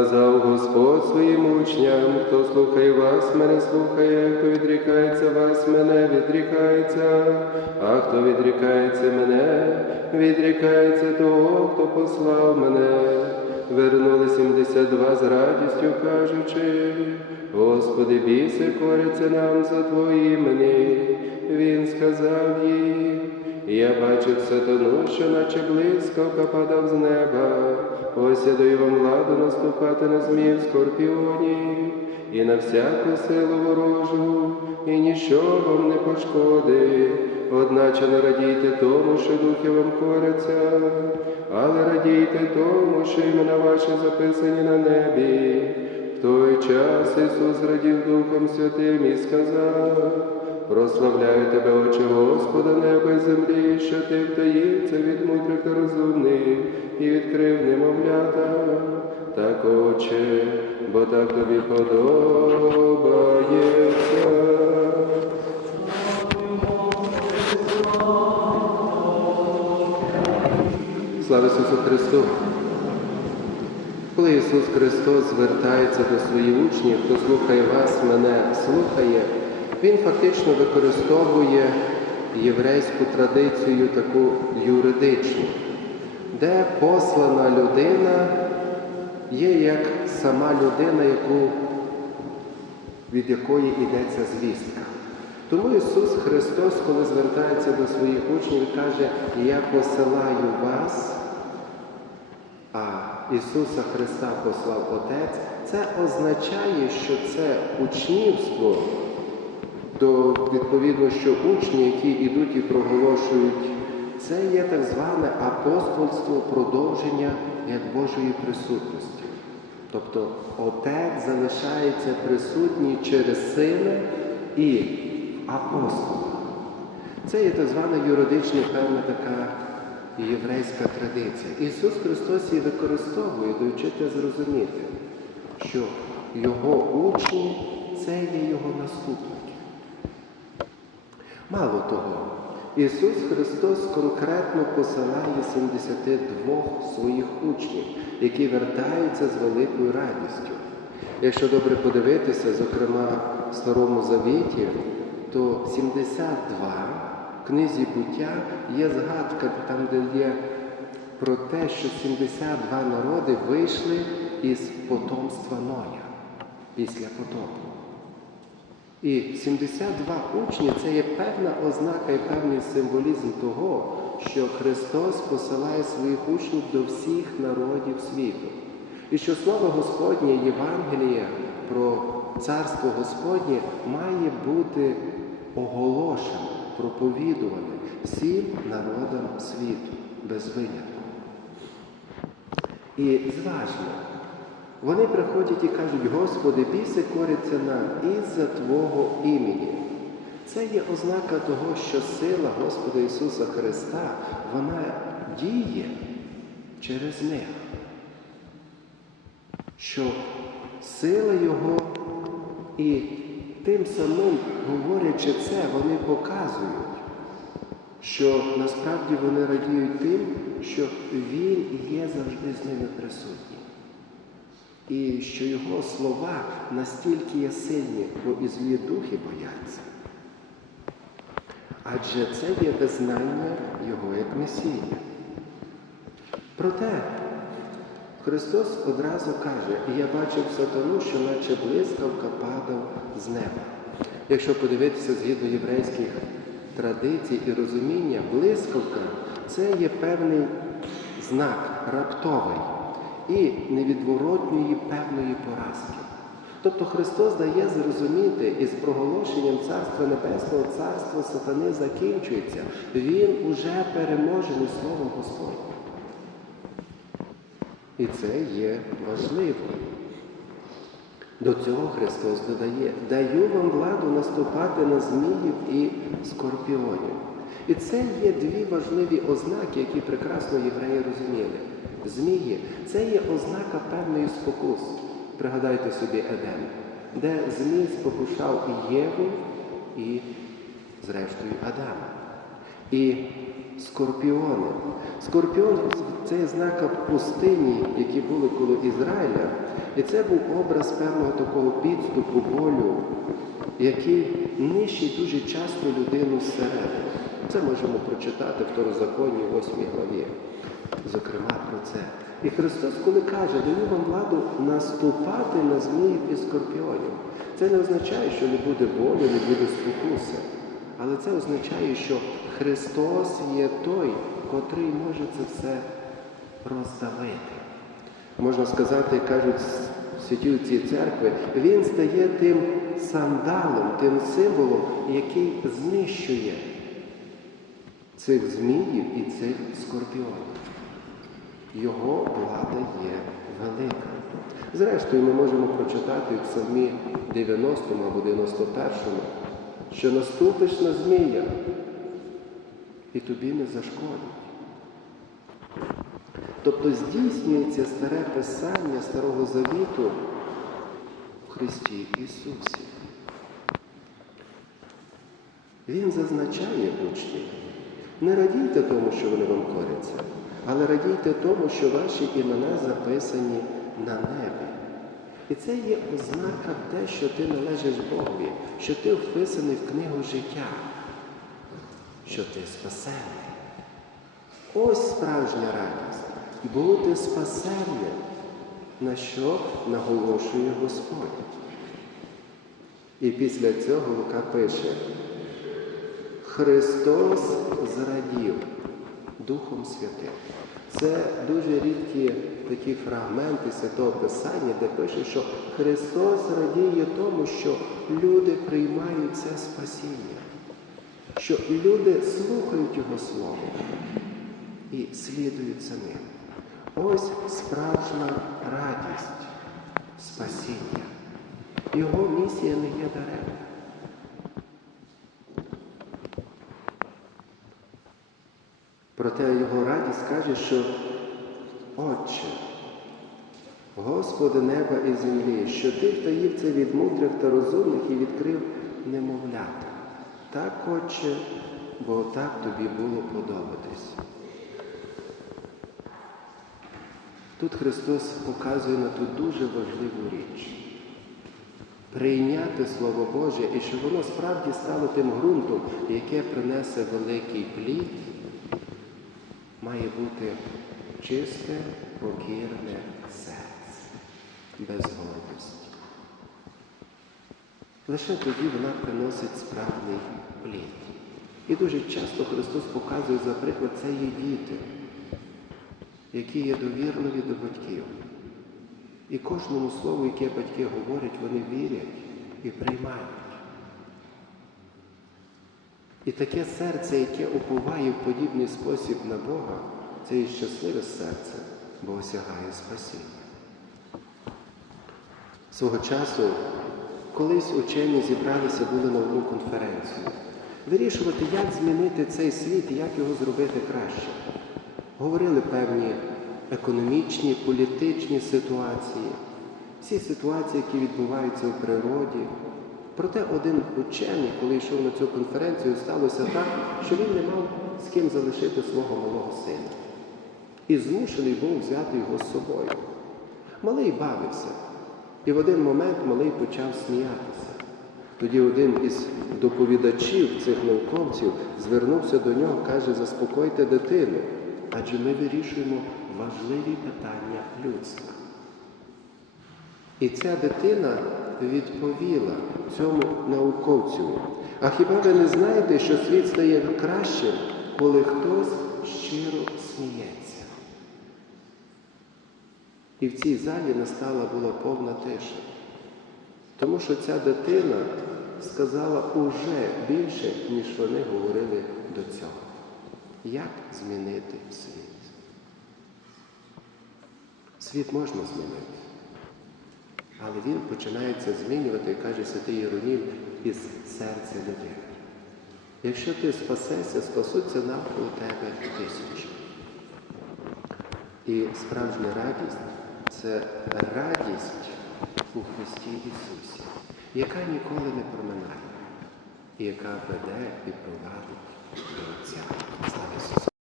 Сказав Господь своїм учням, хто слухає вас, мене слухає, хто відрікається вас, мене відрікається, а хто відрікається мене, відрікається того, хто послав мене. Вернули 72 з радістю, кажучи, Господи, біси коряться нам за Твої імені. Він сказав їм, я бачив сатану, що наче блискавка падав з неба. Ось я даю вам владу наступати на змів скорпіонів і на всяку силу ворожу, і нічого вам не пошкодить. Одначе не радійте тому, що духи вам коряться, але радійте тому, що імена ваші записані на небі. В той час Ісус радів Духом Святим і сказав, прославляю тебе, Отче Господа, неба й землі, що ти втаївся від мудрих та розумних і відкрив немовлята. Так, Отче, бо так тобі подобається. Слава Ісусу Христу! Коли Ісус Христос звертається до своїх учнів, хто слухає вас, мене слухає, Він фактично використовує єврейську традицію таку юридичну, де послана людина є як сама людина, яку, від якої йдеться звістка. Тому Ісус Христос, коли звертається до своїх учнів, каже, я посилаю вас. А Ісуса Христа послав Отець, це означає, що це учнівство, до, відповідно, що учні, які йдуть і проголошують, це є так зване апостольство продовження як Божої присутності. Тобто Отець залишається присутній через Сина і апостола. Це є так звана юридична певна така єврейська традиція. Ісус Христос її використовує, даючи зрозуміти, що Його учні це є Його наступники. Мало того, Ісус Христос конкретно посилає 72 своїх учнів, які вертаються з великою радістю. Якщо добре подивитися, зокрема в Старому Завіті, то 72 в книзі буття є згадка там, де є про те, що 72 народи вийшли із потомства Ноя після потопу. І 72 учні це є певна ознака і певний символізм того, що Христос посилає своїх учнів до всіх народів світу. І що слово Господнє Євангеліє про Царство Господнє має бути оголошене, проповідуване всім народам світу без винятку. І зважно, вони приходять і кажуть, Господи, біси коряться нам із-за Твого імені. Це є ознака того, що сила Господа Ісуса Христа, вона діє через них. Що сила Його і тим самим, говорячи це, вони показують, що насправді вони радіють тим, що Він є завжди з ними присутній. І що його слова настільки є сильні, бо і злі духи бояться. Адже це є визнання Його як Месія. Проте Христос одразу каже, і я бачив сатану, що наче блискавка падав з неба. Якщо подивитися згідно єврейських традицій і розуміння, блискавка це є певний знак раптовий і невідворотньої певної поразки. Тобто Христос дає зрозуміти із проголошенням Царства Небесного, Царство сатани закінчується. Він уже переможений Словом Господнім. І це є важливо. До цього Христос додає, даю вам владу наступати на зміїв і скорпіонів. І це є дві важливі ознаки, які прекрасно євреї розуміли. Змії це є ознака певної спокуси. Пригадайте собі Едем, де Змій спокушав і Єву, і, зрештою, Адама. і скорпіони. Скорпіон це є знака пустині, які були коло Ізраїля. І це був образ певного такого підступу, болю, який нищить дуже часто людину зсередини. Це можемо прочитати в Второзаконні 8 главі. Зокрема, про це. І Христос, коли каже, даю вам владу наступати на змії і скорпіонів. Це не означає, що не буде болю, не буде спокуси. Але це означає, що Христос є той, котрий може це все роздавити. Можна сказати, кажуть святі ці церкви, він стає тим сандалом, тим символом, який знищує цих зміїв і цих скорпіонів. Його влада є велика. Зрештою, ми можемо прочитати в Псалмі 90 або 91, що наступиш на змія і тобі не зашкодить. Тобто здійснюється старе Писання Старого Завіту в Христі Ісусі. Він зазначає учнів, не радійте тому, що вони вам коряться, але радійте тому, що ваші імена записані на небі. І це є ознака те, що ти належиш Богові, що ти вписаний в книгу життя, що ти спасений. Ось справжня радість бути спасенним, на що наголошує Господь. І після цього Лука пише, Христос зрадів Духом Святим. Це дуже рідкі такі фрагменти Святого Писання, де пише, що Христос радіє тому, що люди приймають це спасіння, що люди слухають Його Слово і слідують за ним. Ось справжня радість спасіння. Його місія не є даремна. Проте його радість каже, що Отче, Господи неба і землі, що ти втаїв це від мудрих та розумних і відкрив немовлята. Так, Отче, бо так тобі було подобатись. Тут Христос показує на ту дуже важливу річ. Прийняти Слово Боже і щоб воно справді стало тим ґрунтом, яке принесе великий плід, має бути чисте, покірне серце, без гордості. Лише тоді вона приносить справний плід. І дуже часто Христос показує, за приклад, це є діти, які є довірливі до батьків. І кожному слову, яке батьки говорять, вони вірять і приймають. І таке серце, яке уповає в подібний спосіб на Бога, це і щасливе серце, бо осягає спасіння. Свого часу колись учені зібралися були на одну конференцію. Вирішувати, як змінити цей світ і як його зробити краще. Говорили певні економічні, політичні ситуації, всі ситуації, які відбуваються у природі. Проте один учений, коли йшов на цю конференцію, сталося так, що він не мав з ким залишити свого малого сина. І змушений був взяти його з собою. Малий бавився. І в один момент малий почав сміятися. Тоді один із доповідачів цих науковців звернувся до нього, каже, заспокойте дитину, адже ми вирішуємо важливі питання людства. І ця дитина відповіла цьому науковцю. А хіба ви не знаєте, що світ стає кращим, коли хтось щиро сміється? І в цій залі настала була повна тиша. Тому що ця дитина сказала уже більше, ніж вони говорили до цього. Як змінити світ? Світ можна змінити. Але він починається змінювати, каже святий Єронім, із серця людини. Якщо ти спасешся, спасуться навколо тебе тисячі. І справжня радість це радість у Христі Ісусі, яка ніколи не проминає, і яка веде і провадить до Отця. Слава Ісусу!